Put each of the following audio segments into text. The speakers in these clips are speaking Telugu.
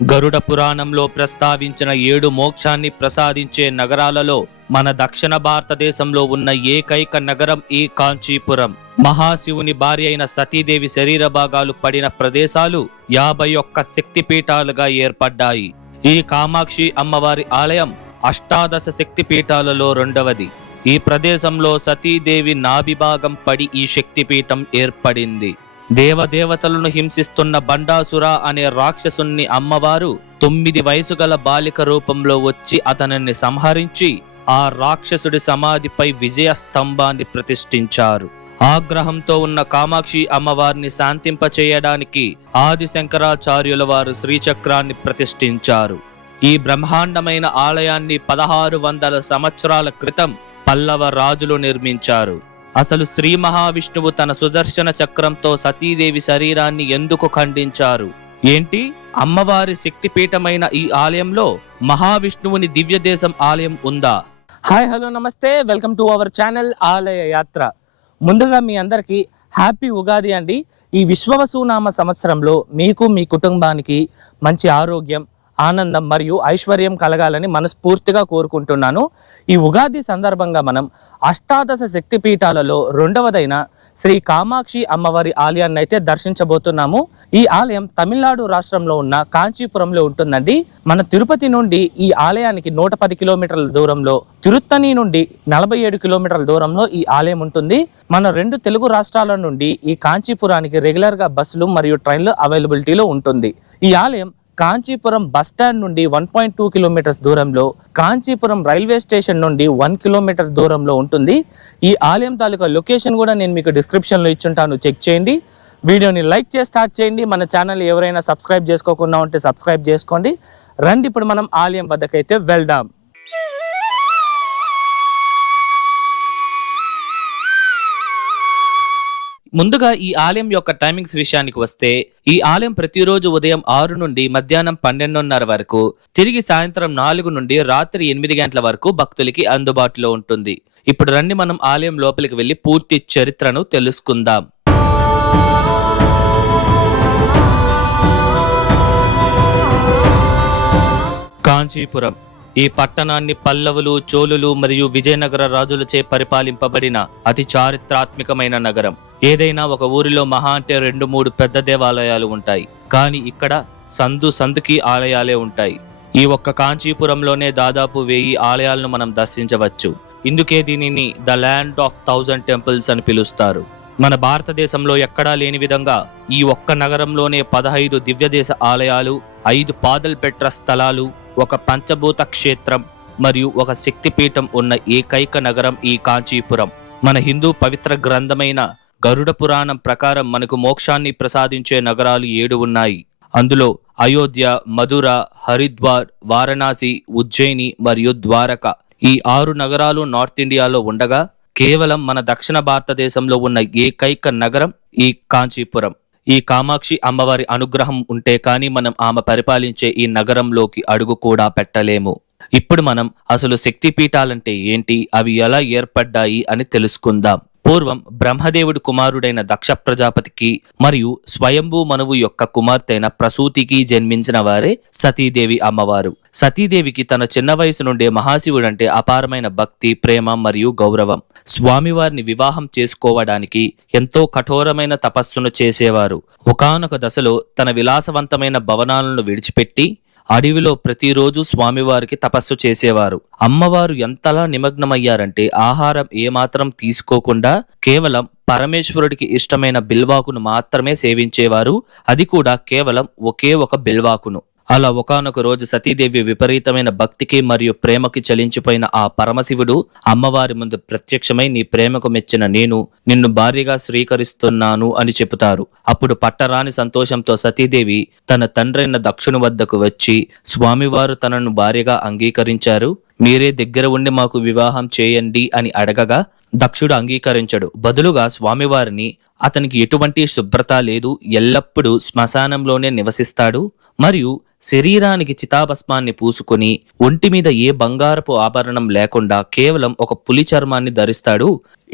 గరుడ పురాణంలో ప్రస్తావించిన 7 మోక్షాన్ని ప్రసాదించే నగరాలలో మన దక్షిణ భారతదేశంలో ఉన్న ఏకైక నగరం ఈ కాంచీపురం. మహాశివుని భార్య అయిన సతీదేవి శరీర భాగాలు పడిన ప్రదేశాలు 51 శక్తిపీఠాలుగా ఏర్పడ్డాయి. ఈ కామాక్షి అమ్మవారి ఆలయం అష్టాదశ శక్తిపీఠాలలో రెండవది. ఈ ప్రదేశంలో సతీదేవి నాభిభాగం పడి ఈ శక్తిపీఠం ఏర్పడింది. దేవదేవతలను హింసిస్తున్న బండాసుర అనే రాక్షసుని అమ్మవారు 9 వయసు గల బాలిక రూపంలో వచ్చి అతనిని సంహరించి ఆ రాక్షసుడి సమాధిపై విజయ స్తంభాన్ని ప్రతిష్ఠించారు. ఆగ్రహంతో ఉన్న కామాక్షి అమ్మవారిని శాంతింపచేయడానికి ఆది శంకరాచార్యుల వారు శ్రీచక్రాన్ని ప్రతిష్ఠించారు. ఈ బ్రహ్మాండమైన ఆలయాన్ని 1600 సంవత్సరాల క్రితం పల్లవ రాజులు నిర్మించారు. అసలు శ్రీ మహావిష్ణువు తన సుదర్శన చక్రంతో సతీదేవి శరీరాన్ని ఎందుకు ఖండించారు? ఏంటి, అమ్మవారి శక్తిపీఠమైన ఈ ఆలయంలో మహావిష్ణువుని దివ్యదేశం ఆలయం ఉందా? హాయ్, హలో, నమస్తే, వెల్కమ్ టు అవర్ ఛానల్ ఆలయ యాత్ర. ముందుగా మీ అందరికీ హ్యాపీ ఉగాది అండి. ఈ విశ్వవసునామ సంవత్సరంలో మీకు మీ కుటుంబానికి మంచి ఆరోగ్యం, ఆనందం మరియు ఐశ్వర్యం కలగాలని మనస్ఫూర్తిగా కోరుకుంటున్నాను. ఈ ఉగాది సందర్భంగా మనం అష్టాదశ శక్తిపీఠాలలో రెండవదైన శ్రీ కామాక్షి అమ్మవారి ఆలయాన్ని అయితే దర్శించబోతున్నాము. ఈ ఆలయం తమిళనాడు రాష్ట్రంలో ఉన్న కాంచీపురంలో ఉంటుందండి. మన తిరుపతి నుండి ఈ ఆలయానికి 110 కిలోమీటర్ల దూరంలో, తిరుత్తని నుండి 47 కిలోమీటర్ల దూరంలో ఈ ఆలయం ఉంటుంది. మన 2 తెలుగు రాష్ట్రాల నుండి ఈ కాంచీపురానికి రెగ్యులర్ గా బస్సులు మరియు ట్రైన్లు అవైలబిలిటీలో ఉంటుంది. ఈ ఆలయం కాంచీపురం బస్టాండ్ నుండి 1.2 కిలోమీటర్స్ దూరంలో, కాంచీపురం రైల్వే స్టేషన్ నుండి 1 కిలోమీటర్ దూరంలో ఉంటుంది. ఈ ఆలయం తాలూకా లొకేషన్ కూడా నేను మీకు డిస్క్రిప్షన్లో ఇచ్చుంటాను, చెక్ చేయండి. వీడియోని లైక్ చేసి స్టార్ట్ చేయండి. మన ఛానల్ ఎవరైనా సబ్స్క్రైబ్ చేసుకోకుండా ఉంటే సబ్స్క్రైబ్ చేసుకోండి. రండి, ఇప్పుడు మనం ఆలయం వద్దకైతే వెళ్దాం. ముందుగా ఈ ఆలయం యొక్క టైమింగ్స్ విషయానికి వస్తే, ఈ ఆలయం ప్రతిరోజు ఉదయం 6 నుండి మధ్యాహ్నం 12:30 వరకు, తిరిగి సాయంత్రం 4 నుండి రాత్రి 8 గంటల వరకు భక్తులకి అందుబాటులో ఉంటుంది. ఇప్పుడు రండి, మనం ఆలయం లోపలికి వెళ్లి పూర్తి చరిత్రను తెలుసుకుందాం. కాంచీపురం ఈ పట్టణాన్ని పల్లవులు, చోళులు మరియు విజయనగర రాజులచే పరిపాలింపబడిన అతి చారిత్రాత్మకమైన నగరం. ఏదైనా ఒక ఊరిలో మహా అంటే 2-3 పెద్ద దేవాలయాలు ఉంటాయి, కానీ ఇక్కడ సందుకి ఆలయాలే ఉంటాయి. ఈ ఒక్క కాంచీపురంలోనే దాదాపు 1000 ఆలయాలను మనం దర్శించవచ్చు. ఇందుకే దీనిని ద ల్యాండ్ ఆఫ్ 1000 టెంపుల్స్ అని పిలుస్తారు. మన భారతదేశంలో ఎక్కడా లేని విధంగా ఈ ఒక్క నగరంలోనే 15 దివ్యదేశ ఆలయాలు, 5 పాదల్పెట్ర స్థలాలు, ఒక పంచభూత క్షేత్రం మరియు ఒక శక్తిపీఠం ఉన్న ఏకైక నగరం ఈ కాంచీపురం. మన హిందూ పవిత్ర గ్రంథమైన గరుడ పురాణం ప్రకారం మనకు మోక్షాన్ని ప్రసాదించే నగరాలు 7 ఉన్నాయి. అందులో అయోధ్య, మధుర, హరిద్వార్, వారణాసి, ఉజ్జయిని మరియు ద్వారక ఈ 6 నగరాలు నార్త్ ఇండియాలో ఉండగా, కేవలం మన దక్షిణ భారతదేశంలో ఉన్న ఏకైక నగరం ఈ కాంచీపురం. ఈ కామాక్షి అమ్మవారి అనుగ్రహం ఉంటే కానీ మనం ఆమె పరిపాలించే ఈ నగరంలోకి అడుగు కూడా పెట్టలేము. ఇప్పుడు మనం అసలు శక్తిపీఠాలంటే ఏంటి, అవి ఎలా ఏర్పడ్డాయి అని తెలుసుకుందాం. పూర్వం బ్రహ్మదేవుడి కుమారుడైన దక్ష ప్రజాపతికి మరియు స్వయంభూ మనువు యొక్క కుమార్తె అయిన ప్రసూతికి జన్మించిన వారే సతీదేవి అమ్మవారు. సతీదేవికి తన చిన్న వయసు నుండే మహాశివుడంటే అపారమైన భక్తి, ప్రేమ మరియు గౌరవం. స్వామివారిని వివాహం చేసుకోవడానికి ఎంతో కఠోరమైన తపస్సును చేసేవారు. ఒకానొక దశలో తన విలాసవంతమైన భవనాలను విడిచిపెట్టి అడవిలో ప్రతిరోజు స్వామివారికి తపస్సు చేసేవారు. అమ్మవారు ఎంతలా నిమగ్నమయ్యారంటే ఆహారం ఏమాత్రం తీసుకోకుండా కేవలం పరమేశ్వరుడికి ఇష్టమైన బిల్వాకును మాత్రమే సేవించేవారు. అది కూడా కేవలం ఒకే ఒక బిల్వాకును. అలా ఒకానొక రోజు సతీదేవి విపరీతమైన భక్తికి మరియు ప్రేమకి చలించిపోయిన ఆ పరమశివుడు అమ్మవారి ముందు ప్రత్యక్షమై, నీ ప్రేమకు మెచ్చిన నేను నిన్ను భార్యగా స్వీకరిస్తున్నాను అని చెబుతారు. అప్పుడు పట్టరాని సంతోషంతో సతీదేవి తన తండ్రైన దక్షుని వద్దకు వచ్చి, స్వామివారు తనను భార్యగా అంగీకరించారు, మీరే దగ్గర ఉండి మాకు వివాహం చేయండి అని అడగగా దక్షుడు అంగీకరించడు. బదులుగా స్వామివారిని, అతనికి ఎటువంటి శుభ్రత లేదు, ఎల్లప్పుడూ శ్మశానంలోనే నివసిస్తాడు మరియు శరీరానికి చితాభస్మాన్ని పూసుకొని ఒంటి మీద ఏ బంగారపు ఆభరణం లేకుండా కేవలం ఒక పులి చర్మాన్ని ధరిస్తాడు.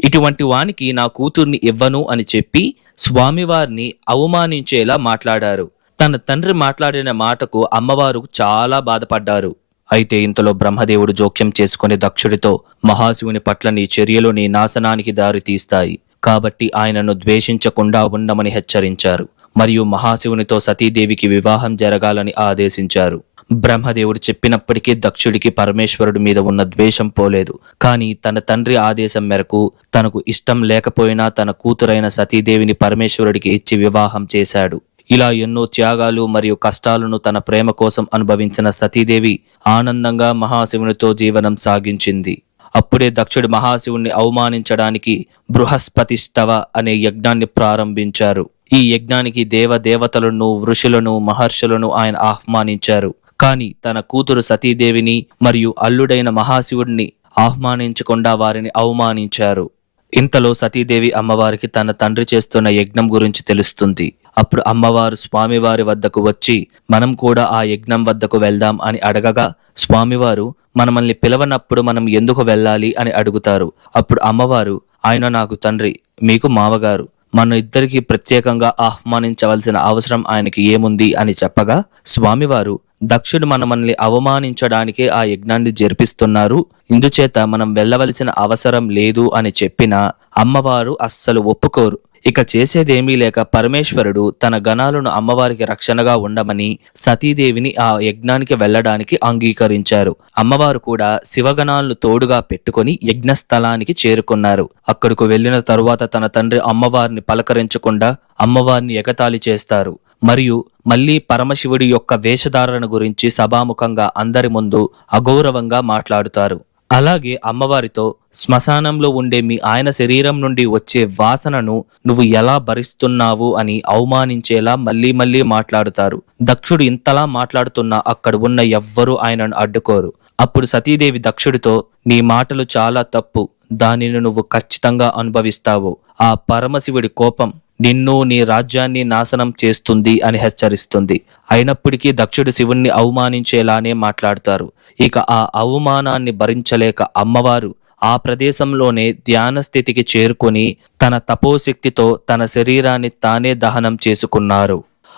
ఇటువంటి వానికి నా కూతుర్ని ఇవ్వను అని చెప్పి స్వామివారిని అవమానించేలా మాట్లాడారు. తన తండ్రి మాట్లాడిన మాటకు అమ్మవారు చాలా బాధపడ్డారు. అయితే ఇంతలో బ్రహ్మదేవుడు జోక్యం చేసుకుని దక్షుడితో, మహాశివుని పట్ల నీ చర్యలు నీ నాశనానికి దారి తీస్తాయి, కాబట్టి ఆయనను ద్వేషించకుండా ఉండమని హెచ్చరించారు. మరియు మహాశివునితో సతీదేవికి వివాహం జరగాలని ఆదేశించారు. బ్రహ్మదేవుడు చెప్పినప్పటికీ దక్షుడికి పరమేశ్వరుడి మీద ఉన్న ద్వేషం పోలేదు. కానీ తన తండ్రి ఆదేశం మేరకు తనకు ఇష్టం లేకపోయినా తన కూతురైన సతీదేవిని పరమేశ్వరుడికి ఇచ్చి వివాహం చేశాడు. ఇలా ఎన్నో త్యాగాలు మరియు కష్టాలను తన ప్రేమ కోసం అనుభవించిన సతీదేవి ఆనందంగా మహాశివునితో జీవనం సాగించింది. అప్పుడే దక్షుడు మహాశివుణ్ణి అవమానించడానికి బృహస్పతిస్తవ అనే యజ్ఞాన్ని ప్రారంభించారు. ఈ యజ్ఞానికి దేవతలను, ఋషులను, మహర్షులను ఆయన ఆహ్వానించారు. కానీ తన కూతురు సతీదేవిని మరియు అల్లుడైన మహాశివుడిని ఆహ్వానించకుండా వారిని అవమానించారు. ఇంతలో సతీదేవి అమ్మవారికి తన తండ్రి చేస్తున్న యజ్ఞం గురించి తెలుస్తుంది. అప్పుడు అమ్మవారు స్వామివారి వద్దకు వచ్చి, మనం కూడా ఆ యజ్ఞం వద్దకు వెళ్దాం అని అడగగా, స్వామివారు మనల్ని పిలవనప్పుడు మనం ఎందుకు వెళ్ళాలి అని అడుగుతారు. అప్పుడు అమ్మవారు, ఆయన నాకు తండ్రి, మీకు మావగారు, మన ఇద్దరికి ప్రత్యేకంగా ఆహ్వానించవలసిన అవసరం ఆయనకి ఏముంది అని చెప్పగా, స్వామివారు దక్షుడు మనల్ని అవమానించడానికే ఆ యజ్ఞాన్ని జరిపిస్తున్నారు, ఇందుచేత మనం వెళ్ళవలసిన అవసరం లేదు అని చెప్పినా అమ్మవారు అస్సలు ఒప్పుకోరు. ఇక చేసేదేమీ లేక పరమేశ్వరుడు తన గణాలను అమ్మవారికి రక్షణగా ఉండమని సతీదేవిని ఆ యజ్ఞానికి వెళ్ళడానికి అంగీకరించారు. అమ్మవారు కూడా శివగణాలను తోడుగా పెట్టుకుని యజ్ఞస్థలానికి చేరుకున్నారు. అక్కడకు వెళ్లిన తరువాత తన తండ్రి అమ్మవారిని పలకరించకుండా అమ్మవారిని ఎగతాళి చేస్తారు. మరియు మళ్ళీ పరమశివుడి యొక్క వేషధారణ గురించి సభాముఖంగా అందరి ముందు అగౌరవంగా మాట్లాడుతారు. అలాగే అమ్మవారితో, శ్మశానంలో ఉండే మీ ఆయన శరీరం నుండి వచ్చే వాసనను నువ్వు ఎలా భరిస్తున్నావు అని అవమానించేలా మళ్ళీ మాట్లాడుతారు. దక్షుడు ఇంతలా మాట్లాడుతున్నా అక్కడ ఉన్న ఎవ్వరూ ఆయనను అడ్డుకోరు. అప్పుడు సతీదేవి దక్షుడితో, నీ మాటలు చాలా తప్పు, దానిని నువ్వు ఖచ్చితంగా అనుభవిస్తావు. ఆ పరమశివుడి కోపం నిన్ను, నీ రాజ్యాన్ని నాశనం చేస్తుంది అని హెచ్చరిస్తుంది. అయినప్పటికీ దక్షుడు శివుణ్ణి అవమానించేలానే మాట్లాడతారు. ఇక ఆ అవమానాన్ని భరించలేక అమ్మవారు ఆ ప్రదేశంలోనే ధ్యాన స్థితికి చేరుకొని తన తపోశక్తితో తన శరీరాన్ని తానే దహనం చేసుకున్నారు.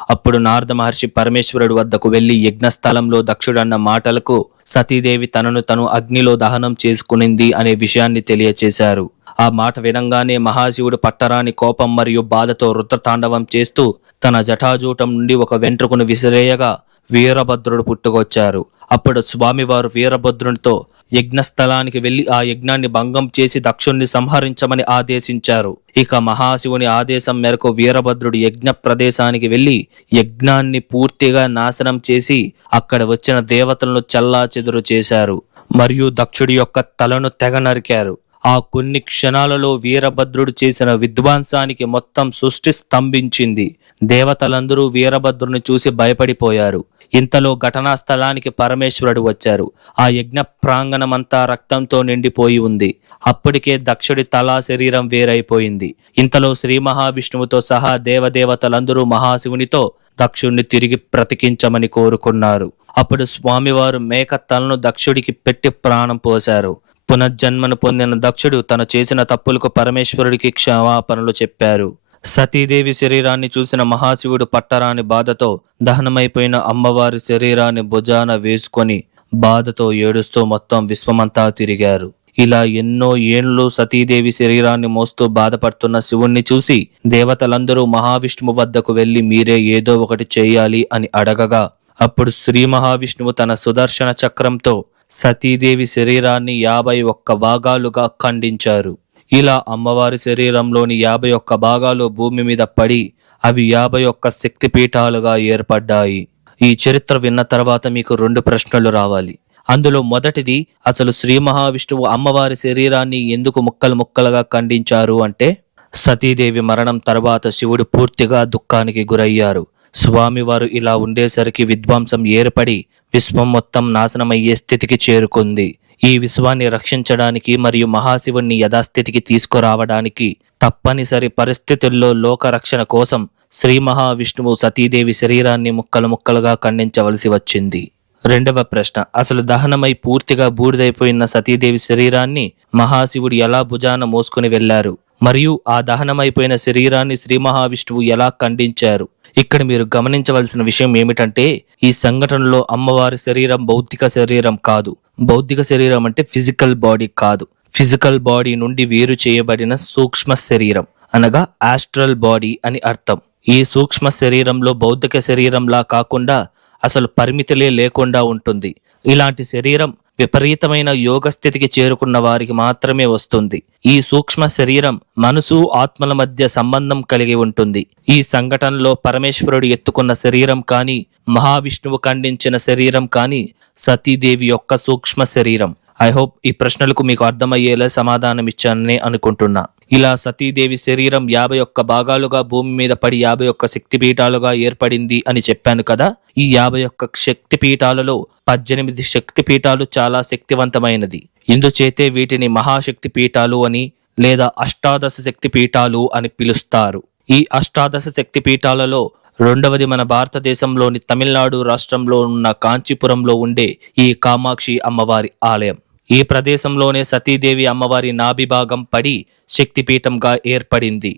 అప్పుడు నారద మహర్షి పరమేశ్వరుడు వద్దకు వెళ్లి యజ్ఞస్థలంలో దక్షుడన్న మాటలకు సతీదేవి తనను తను అగ్నిలో దహనం చేసుకునింది అనే విషయాన్ని తెలియచేశారు. ఆ మాట వినంగానే మహాశివుడు పట్టరాని కోపం మరియు బాధతో రుద్రతాండవం చేస్తూ తన జటాజూటం నుండి ఒక వెంట్రుకను విసిరేయగా వీరభద్రుడు పుట్టుకొచ్చారు. అప్పుడు స్వామివారు వీరభద్రునితో యజ్ఞస్థలానికి వెళ్లి ఆ యజ్ఞాన్ని భంగం చేసి దక్షుణ్ణి సంహరించమని ఆదేశించారు. ఇక మహాశివుని ఆదేశం మేరకు వీరభద్రుడు యజ్ఞ ప్రదేశానికి వెళ్లి యజ్ఞాన్ని పూర్తిగా నాశనం చేసి అక్కడ వచ్చిన దేవతలను చెల్లాచెదురు చేశారు మరియు దక్షుడి యొక్క తలను తెగ నరికారు. ఆ కొన్ని క్షణాలలో వీరభద్రుడు చేసిన విధ్వంసానికి మొత్తం సృష్టి స్తంభించింది. దేవతలందరూ వీరభద్రుని చూసి భయపడిపోయారు. ఇంతలో ఘటనా స్థలానికి పరమేశ్వరుడు వచ్చారు. ఆ యజ్ఞ ప్రాంగణమంతా రక్తంతో నిండిపోయి ఉంది. అప్పటికే దక్షుడి తల, శరీరం వేరైపోయింది. ఇంతలో శ్రీ మహావిష్ణువుతో సహా దేవదేవతలందరూ మహాశివునితో దక్షుడిని తిరిగి బ్రతికించమని కోరుకున్నారు. అప్పుడు స్వామివారు మేక తలను దక్షుడికి పెట్టి ప్రాణం పోశారు. పునర్జన్మను పొందిన దక్షుడు తను చేసిన తప్పులకు పరమేశ్వరుడికి క్షమాపణలు చెప్పారు. సతీదేవి శరీరాన్ని చూసిన మహాశివుడు పట్టరాని బాధతో దహనమైపోయిన అమ్మవారి శరీరాన్ని భుజాన వేసుకొని బాధతో ఏడుస్తూ మొత్తం విశ్వమంతా తిరిగారు. ఇలా ఎన్నో ఏండ్లు సతీదేవి శరీరాన్ని మోస్తూ బాధపడుతున్న శివుణ్ణి చూసి దేవతలందరూ మహావిష్ణువు వద్దకు వెళ్లి మీరే ఏదో ఒకటి చేయాలి అని అడగగా, అప్పుడు శ్రీ మహావిష్ణువు తన సుదర్శన చక్రంతో సతీదేవి శరీరాన్ని 51 భాగాలుగా ఖండించారు. ఇలా అమ్మవారి శరీరంలోని 51 భాగాలు భూమి మీద పడి అవి 51 శక్తిపీఠాలుగా ఏర్పడ్డాయి. ఈ చరిత్ర విన్న తర్వాత మీకు 2 ప్రశ్నలు రావాలి. అందులో మొదటిది, అసలు శ్రీ మహావిష్ణువు అమ్మవారి శరీరాన్ని ఎందుకు ముక్కలు ముక్కలుగా ఖండించారు అంటే, సతీదేవి మరణం తర్వాత శివుడు పూర్తిగా దుఃఖానికి గురయ్యారు. స్వామివారు ఇలా ఉండేసరికి విధ్వంసం ఏర్పడి విశ్వం మొత్తం నాశనమయ్యే స్థితికి చేరుకుంది. ఈ విశ్వాన్ని రక్షించడానికి మరియు మహాశివుణ్ణి యథాస్థితికి తీసుకురావడానికి తప్పనిసరి పరిస్థితుల్లో లోక రక్షణ కోసం శ్రీ మహావిష్ణువు సతీదేవి శరీరాన్ని ముక్కలు ముక్కలుగా ఖండించవలసి వచ్చింది. రెండవ ప్రశ్న, అసలు దహనమై పూర్తిగా బూడిదైపోయిన సతీదేవి శరీరాన్ని మహాశివుడు ఎలా భుజాన మోసుకుని వెళ్లారు మరియు ఆ దహనమైపోయిన శరీరాన్ని శ్రీ మహావిష్ణువు ఎలా ఖండించారు. ఇక్కడ మీరు గమనించవలసిన విషయం ఏమిటంటే, ఈ సంఘటనలో అమ్మవారి శరీరం భౌతిక శరీరం కాదు. భౌతిక శరీరం అంటే ఫిజికల్ బాడీ కాదు. ఫిజికల్ బాడీ నుండి వేరు చేయబడిన సూక్ష్మ శరీరం అనగా ఆస్ట్రల్ బాడీ అని అర్థం. ఈ సూక్ష్మ శరీరంలో భౌతిక శరీరంలా కాకుండా అసలు పరిమితులే లేకుండా ఉంటుంది. ఇలాంటి శరీరం విపరీతమైన యోగ స్థితికి చేరుకున్న వారికి మాత్రమే వస్తుంది. ఈ సూక్ష్మ శరీరం మనసు ఆత్మల మధ్య సంబంధం కలిగి ఉంటుంది. ఈ సంఘటనలో పరమేశ్వరుడు ఎత్తుకున్న శరీరం కానీ, మహావిష్ణువు ఖండించిన శరీరం కానీ సతీదేవి యొక్క సూక్ష్మ శరీరం. ఐ హోప్ ఈ ప్రశ్నలకు మీకు అర్థమయ్యేలా సమాధానం ఇచ్చానని అనుకుంటున్నా. ఇలా సతీదేవి శరీరం 51 భాగాలుగా భూమి మీద పడి 51 శక్తిపీఠాలుగా ఏర్పడింది అని చెప్పాను కదా. ఈ 51 శక్తిపీఠాలలో 18 శక్తిపీఠాలు చాలా శక్తివంతమైనది. ఇందుచేతే వీటిని మహాశక్తి పీఠాలు అని లేదా అష్టాదశ శక్తిపీఠాలు అని పిలుస్తారు. ఈ అష్టాదశ శక్తిపీఠాలలో రెండవది మన భారతదేశంలోని తమిళనాడు రాష్ట్రంలో ఉన్న కాంచీపురంలో ఉండే ఈ కామాక్షి అమ్మవారి ఆలయం. ఈ ప్రదేశంలోనే సతీదేవి అమ్మవారి నాభిభాగం పడి శక్తిపీఠంగా ఏర్పడింది.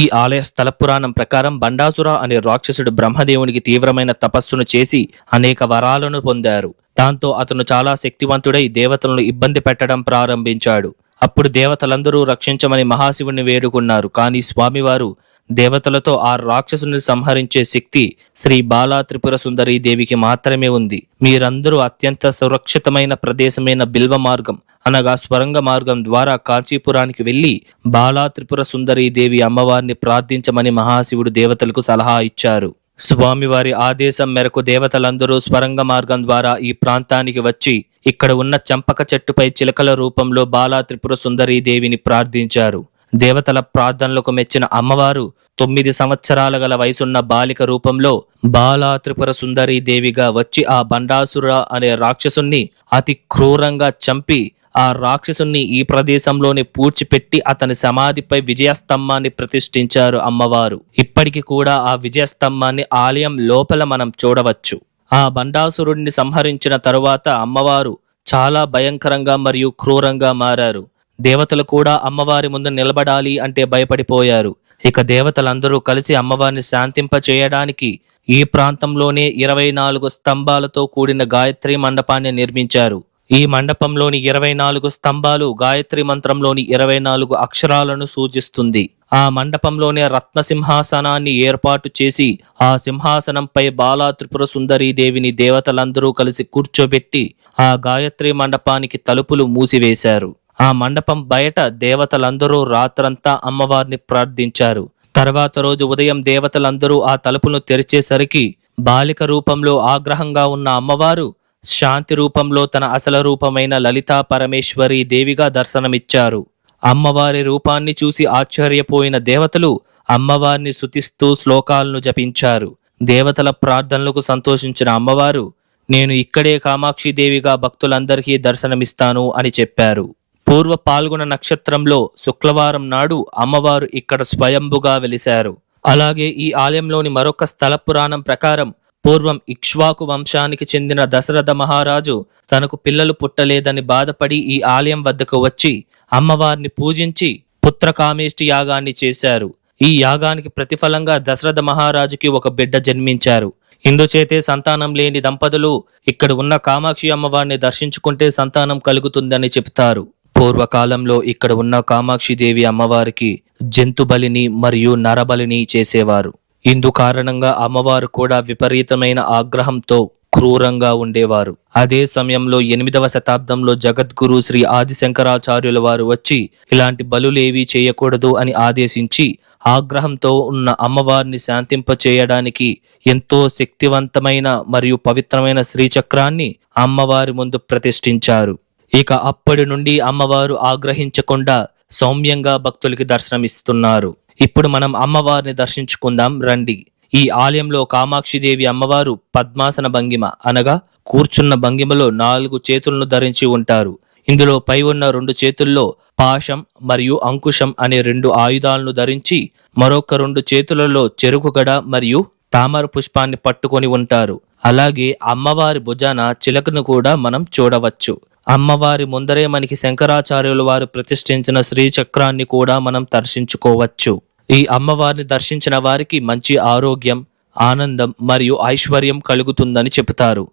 ఈ ఆలయ స్థల పురాణం ప్రకారం బండాసుర అనే రాక్షసుడు బ్రహ్మదేవునికి తీవ్రమైన తపస్సును చేసి అనేక వరాలను పొందారు. దాంతో అతను చాలా శక్తివంతుడై దేవతలను ఇబ్బంది పెట్టడం ప్రారంభించాడు. అప్పుడు దేవతలందరూ రక్షించమని మహాశివుని వేడుకున్నారు. కానీ స్వామివారు దేవతలతో ఆ రాక్షసుని సంహరించే శక్తి శ్రీ బాలా త్రిపుర సుందరీ దేవికి మాత్రమే ఉంది. మీరందరూ అత్యంత సురక్షితమైన ప్రదేశమైన బిల్వ మార్గం అనగా స్వరంగ మార్గం ద్వారా కాంచీపురానికి వెళ్లి బాలా త్రిపుర సుందరీ దేవి అమ్మవారిని ప్రార్థించమని మహాశివుడు దేవతలకు సలహా ఇచ్చారు. స్వామివారి ఆదేశం మేరకు దేవతలందరూ స్వరంగ మార్గం ద్వారా ఈ ప్రాంతానికి వచ్చి ఇక్కడ ఉన్న చంపక చెట్టుపై చిలకల రూపంలో బాలా త్రిపుర సుందరీ దేవిని ప్రార్థించారు. దేవతల ప్రార్థనలకు మెచ్చిన అమ్మవారు 9 సంవత్సరాల గల వయసున్న బాలిక రూపంలో బాలా త్రిపుర సుందరీ దేవిగా వచ్చి ఆ బండాసుర అనే రాక్షసుణ్ణి అతి క్రూరంగా చంపి ఆ రాక్షసుణ్ణి ఈ ప్రదేశంలోనే పూడ్చిపెట్టి అతని సమాధిపై విజయస్తంభాన్ని ప్రతిష్ఠించారు అమ్మవారు. ఇప్పటికి కూడా ఆ విజయస్తంభాన్ని ఆలయం లోపల మనం చూడవచ్చు. ఆ బండాసురుడిని సంహరించిన తరువాత అమ్మవారు చాలా భయంకరంగా మరియు క్రూరంగా మారారు. దేవతలు కూడా అమ్మవారి ముందు నిలబడాలి అంటే భయపడిపోయారు. ఇక దేవతలందరూ కలిసి అమ్మవారిని శాంతింప చేయడానికి ఈ ప్రాంతంలోనే 24 స్తంభాలతో కూడిన గాయత్రి మండపాన్ని నిర్మించారు. ఈ మండపంలోని 24 స్తంభాలు గాయత్రి మంత్రంలోని 24 అక్షరాలను సూచిస్తుంది. ఆ మండపంలోనే రత్న సింహాసనాన్ని ఏర్పాటు చేసి ఆ సింహాసనంపై బాలా త్రిపుర సుందరీ దేవిని దేవతలందరూ కలిసి కూర్చోబెట్టి ఆ గాయత్రి మండపానికి తలుపులు మూసివేశారు. ఆ మండపం బయట దేవతలందరూ రాత్రంతా అమ్మవారిని ప్రార్థించారు. తర్వాత రోజు ఉదయం దేవతలందరూ ఆ తలుపును తెరిచేసరికి బాలిక రూపంలో ఆగ్రహంగా ఉన్న అమ్మవారు శాంతి రూపంలో తన అసలు రూపమైన లలితా పరమేశ్వరి దేవిగా దర్శనమిచ్చారు. అమ్మవారి రూపాన్ని చూసి ఆశ్చర్యపోయిన దేవతలు అమ్మవారిని స్తుతిస్తూ శ్లోకాలను జపించారు. దేవతల ప్రార్థనలకు సంతోషించిన అమ్మవారు, నేను ఇక్కడే కామాక్షి దేవిగా భక్తులందరికీ దర్శనమిస్తాను అని చెప్పారు. పూర్వ పాల్గొన నక్షత్రంలో శుక్రవారం నాడు అమ్మవారు ఇక్కడ స్వయంభుగా వెలిశారు. అలాగే ఈ ఆలయంలోని మరొక స్థల పురాణం ప్రకారం పూర్వం ఇక్ష్వాకు వంశానికి చెందిన దశరథ మహారాజు తనకు పిల్లలు పుట్టలేదని బాధపడి ఈ ఆలయం వద్దకు వచ్చి అమ్మవారిని పూజించి పుత్రకామేష్టి యాగాన్ని చేశారు. ఈ యాగానికి ప్రతిఫలంగా దశరథ మహారాజుకి ఒక బిడ్డ జన్మించారు. ఇందుచేతే సంతానం లేని దంపతులు ఇక్కడ ఉన్న కామాక్షి అమ్మవారిని దర్శించుకుంటే సంతానం కలుగుతుందని చెప్తారు. పూర్వకాలంలో ఇక్కడ ఉన్న కామాక్షి దేవి అమ్మవారికి జంతు బలిని మరియు నరబలిని చేసేవారు. ఇందు కారణంగా అమ్మవారు కూడా విపరీతమైన ఆగ్రహంతో క్రూరంగా ఉండేవారు. అదే సమయంలో 8వ శతాబ్దంలో జగద్గురు శ్రీ ఆదిశంకరాచార్యుల వారు వచ్చి ఇలాంటి బలులేవీ చేయకూడదు అని ఆదేశించి ఆగ్రహంతో ఉన్న అమ్మవారిని శాంతింప చేయడానికి ఎంతో శక్తివంతమైన మరియు పవిత్రమైన శ్రీచక్రాన్ని అమ్మవారి ముందు ప్రతిష్ఠించారు. ఇక అప్పటి నుండి అమ్మవారు ఆగ్రహించకుండా సౌమ్యంగా భక్తులకి దర్శనమిస్తున్నారు. ఇప్పుడు మనం అమ్మవారిని దర్శించుకుందాం రండి. ఈ ఆలయంలో కామాక్షిదేవి అమ్మవారు పద్మాసన భంగిమ అనగా కూర్చున్న భంగిమలో 4 చేతులను ధరించి ఉంటారు. ఇందులో పై ఉన్న 2 చేతుల్లో పాశం మరియు అంకుశం అనే 2 ఆయుధాలను ధరించి మరొక 2 చేతులలో చెరుకుగడ మరియు తామర పుష్పాన్ని పట్టుకొని ఉంటారు. అలాగే అమ్మవారి భుజాన చిలకను కూడా మనం చూడవచ్చు. అమ్మవారి ముందరే మనకి శంకరాచార్యులు వారు ప్రతిష్ఠించిన శ్రీచక్రాన్ని కూడా మనం దర్శించుకోవచ్చు. ఈ అమ్మవారిని దర్శించిన వారికి మంచి ఆరోగ్యం, ఆనందం మరియు ఐశ్వర్యం కలుగుతుందని చెబుతారు.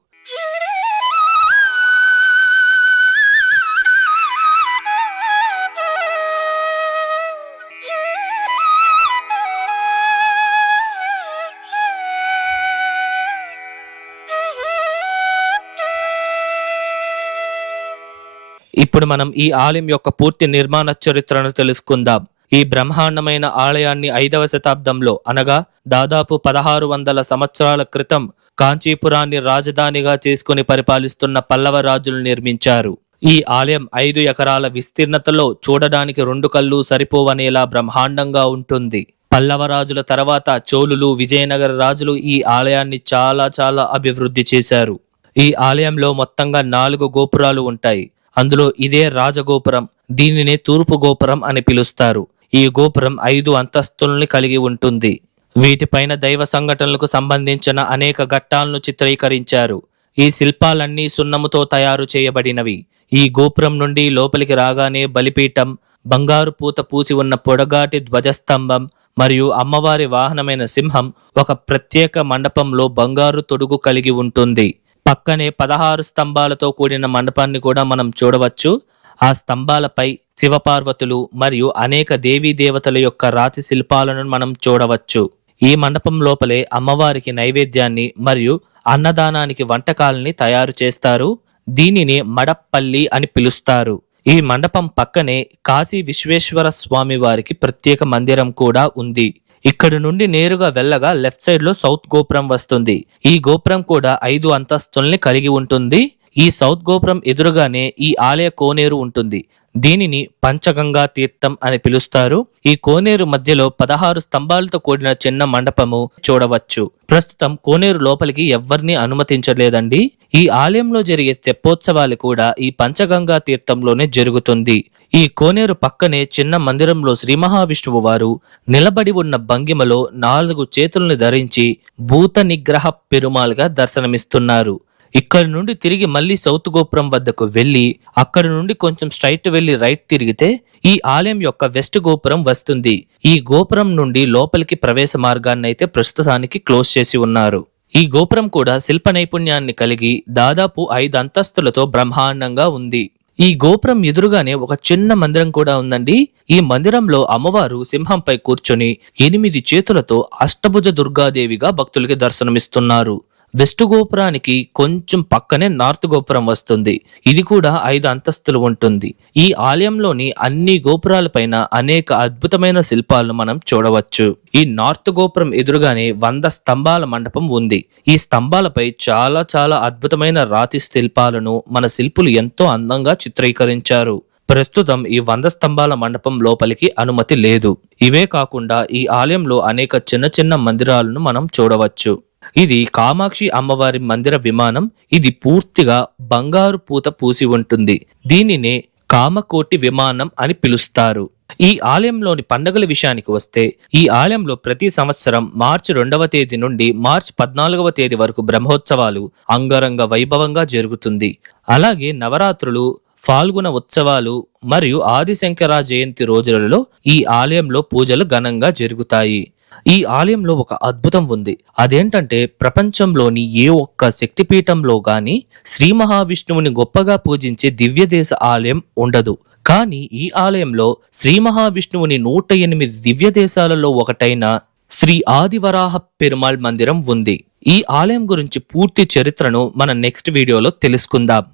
ఇప్పుడు మనం ఈ ఆలయం యొక్క పూర్తి నిర్మాణ చరిత్రను తెలుసుకుందాం. ఈ బ్రహ్మాండమైన ఆలయాన్ని 5వ శతాబ్దంలో అనగా దాదాపు 1600 సంవత్సరాల క్రితం కాంచీపురాన్ని రాజధానిగా చేసుకుని పరిపాలిస్తున్న పల్లవ రాజులు నిర్మించారు. ఈ ఆలయం 5 ఎకరాల విస్తీర్ణతలో చూడడానికి 2 కళ్ళు సరిపోవనేలా బ్రహ్మాండంగా ఉంటుంది. పల్లవ రాజుల తర్వాత చోళులు, విజయనగర రాజులు ఈ ఆలయాన్ని చాలా అభివృద్ధి చేశారు. ఈ ఆలయంలో మొత్తంగా 4 గోపురాలు ఉంటాయి. అందులో ఇదే రాజగోపురం. దీనినే తూర్పు గోపురం అని పిలుస్తారు. ఈ గోపురం 5 అంతస్తుల్ని కలిగి ఉంటుంది. వీటిపైన దైవ సంఘటనలకు సంబంధించిన అనేక ఘట్టాలను చిత్రీకరించారు. ఈ శిల్పాలన్నీ సున్నముతో తయారు చేయబడినవి. ఈ గోపురం నుండి లోపలికి రాగానే బలిపీఠం, బంగారు పూత పూసి ఉన్న పొడగాటి ధ్వజస్తంభం మరియు అమ్మవారి వాహనమైన సింహం ఒక ప్రత్యేక మండపంలో బంగారు తొడుగు కలిగి ఉంటుంది. పక్కనే 16 స్తంభాలతో కూడిన మండపాన్ని కూడా మనం చూడవచ్చు. ఆ స్తంభాలపై శివపార్వతులు మరియు అనేక దేవీ దేవతల యొక్క రాతి శిల్పాలను మనం చూడవచ్చు. ఈ మండపం లోపలే అమ్మవారికి నైవేద్యాన్ని మరియు అన్నదానానికి వంటకాలని తయారు చేస్తారు. దీనిని మడప్పల్లి అని పిలుస్తారు. ఈ మండపం పక్కనే కాశీ విశ్వేశ్వర స్వామి వారికి ప్రత్యేక మందిరం కూడా ఉంది. ఇక్కడ నుండి నేరుగా వెళ్ళగా లెఫ్ట్ సైడ్ లో సౌత్ గోపురం వస్తుంది. ఈ గోపురం కూడా 5 అంతస్తుల్ని కలిగి ఉంటుంది. ఈ సౌత్ గోపురం ఎదురుగానే ఈ ఆలయ కోనేరు ఉంటుంది. దీనిని పంచగంగా తీర్థం అని పిలుస్తారు. ఈ కోనేరు మధ్యలో 16 స్తంభాలతో కూడిన చిన్న మండపము చూడవచ్చు. ప్రస్తుతం కోనేరు లోపలికి ఎవ్వరిని అనుమతించలేదండి. ఈ ఆలయంలో జరిగే తెప్పోత్సవాలు కూడా ఈ పంచగంగా తీర్థంలోనే జరుగుతుంది. ఈ కోనేరు పక్కనే చిన్న మందిరంలో శ్రీ మహావిష్ణువు వారు నిలబడి ఉన్న భంగిమలో 4 చేతులను ధరించి భూత నిగ్రహ పెరుమాల్గా దర్శనమిస్తున్నారు. ఇక్కడ నుండి తిరిగి మళ్ళీ సౌత్ గోపురం వద్దకు వెళ్ళి అక్కడ నుండి కొంచెం స్ట్రైట్ వెళ్లి రైట్ తిరిగితే ఈ ఆలయం యొక్క వెస్ట్ గోపురం వస్తుంది. ఈ గోపురం నుండి లోపలికి ప్రవేశ మార్గాన్ని అయితే ప్రస్తుతానికి క్లోజ్ చేసి ఉన్నారు. ఈ గోపురం కూడా శిల్ప నైపుణ్యాన్ని కలిగి దాదాపు 5 అంతస్తులతో బ్రహ్మాండంగా ఉంది. ఈ గోపురం ఎదురుగానే ఒక చిన్న మందిరం కూడా ఉందండి. ఈ మందిరంలో అమ్మవారు సింహంపై కూర్చొని 8 చేతులతో అష్టభుజ దుర్గాదేవిగా భక్తులకి దర్శనమిస్తున్నారు. వెస్ట్ గోపురానికి కొంచెం పక్కనే నార్త్ గోపురం వస్తుంది. ఇది కూడా 5 అంతస్తులు ఉంటుంది. ఈ ఆలయంలోని అన్ని గోపురాలపైన అనేక అద్భుతమైన శిల్పాలను మనం చూడవచ్చు. ఈ నార్త్ గోపురం ఎదురుగానే 100 స్తంభాల మండపం ఉంది. ఈ స్తంభాలపై చాలా అద్భుతమైన రాతి శిల్పాలను మన శిల్పులు ఎంతో అందంగా చిత్రీకరించారు. ప్రస్తుతం ఈ 100 స్తంభాల మండపం లోపలికి అనుమతి లేదు. ఇవే కాకుండా ఈ ఆలయంలో అనేక చిన్న మందిరాలను మనం చూడవచ్చు. ఇది కామాక్షి అమ్మవారి మందిర విమానం. ఇది పూర్తిగా బంగారు పూత పూసి ఉంటుంది. దీనినే కామకోటి విమానం అని పిలుస్తారు. ఈ ఆలయంలోని పండుగల విషయానికి వస్తే ఈ ఆలయంలో ప్రతి సంవత్సరం మార్చి 2వ తేదీ నుండి మార్చి 14వ తేదీ వరకు బ్రహ్మోత్సవాలు అంగరంగ వైభవంగా జరుగుతుంది. అలాగే నవరాత్రులు, ఫాల్గుణ ఉత్సవాలు మరియు ఆదిశంకర జయంతి రోజులలో ఈ ఆలయంలో పూజలు ఘనంగా జరుగుతాయి. ఈ ఆలయంలో ఒక అద్భుతం ఉంది. అదేంటంటే ప్రపంచంలోని ఏ ఒక్క శక్తిపీఠంలో గాని శ్రీ మహావిష్ణువుని గొప్పగా పూజించే దివ్యదేశ ఆలయం ఉండదు. కానీ ఈ ఆలయంలో శ్రీ మహావిష్ణువుని 108 దివ్య దేశాలలో ఒకటైన శ్రీ ఆదివరాహ పెరుమాళ్ మందిరం ఉంది. ఈ ఆలయం గురించి పూర్తి చరిత్రను మన నెక్స్ట్ వీడియోలో తెలుసుకుందాం.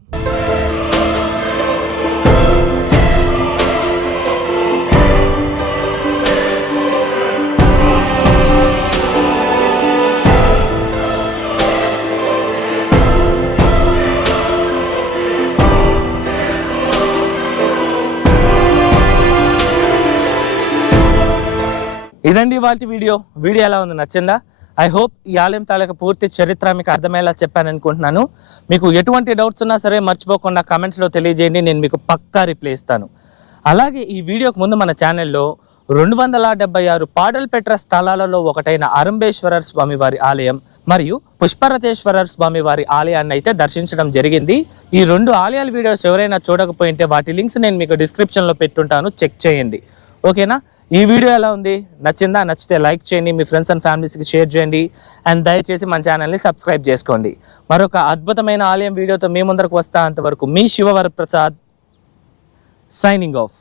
ఇదండి వాటి వీడియో ఎలా ఉంది? నచ్చిందా? ఐ హోప్ ఈ ఆలయం తాలూకా పూర్తి చరిత్ర మీకు అర్థమయ్యేలా చెప్పాను అనుకుంటున్నాను. మీకు ఎటువంటి డౌట్స్ ఉన్నా సరే మర్చిపోకుండా కమెంట్స్లో తెలియజేయండి, నేను మీకు పక్కా రిప్లై ఇస్తాను. అలాగే ఈ వీడియోకి ముందు మన ఛానల్లో 276 పాడల్పెట్ర స్థలాలలో ఒకటైన అరంబేశ్వర స్వామి వారి ఆలయం మరియు పుష్పరథేశ్వర స్వామి వారి ఆలయాన్ని అయితే దర్శించడం జరిగింది. ఈ 2 ఆలయాల వీడియోస్ ఎవరైనా చూడకపోయింటే వాటి లింక్స్ నేను మీకు డిస్క్రిప్షన్లో పెట్టుంటాను, చెక్ చేయండి. ఓకేనా? ఈ వీడియో ఎలా ఉంది? నచ్చిందా? నచ్చితే లైక్ చేయండి, మీ ఫ్రెండ్స్ అండ్ ఫ్యామిలీస్కి షేర్ చేయండి, అండ్ దయచేసి మన ఛానల్ని సబ్స్క్రైబ్ చేసుకోండి. మరొక అద్భుతమైన ఆలయం వీడియోతో మీ ముందరకు వస్తా. అంతవరకు మీ శివవరప్రసాద్ సైనింగ్ ఆఫ్.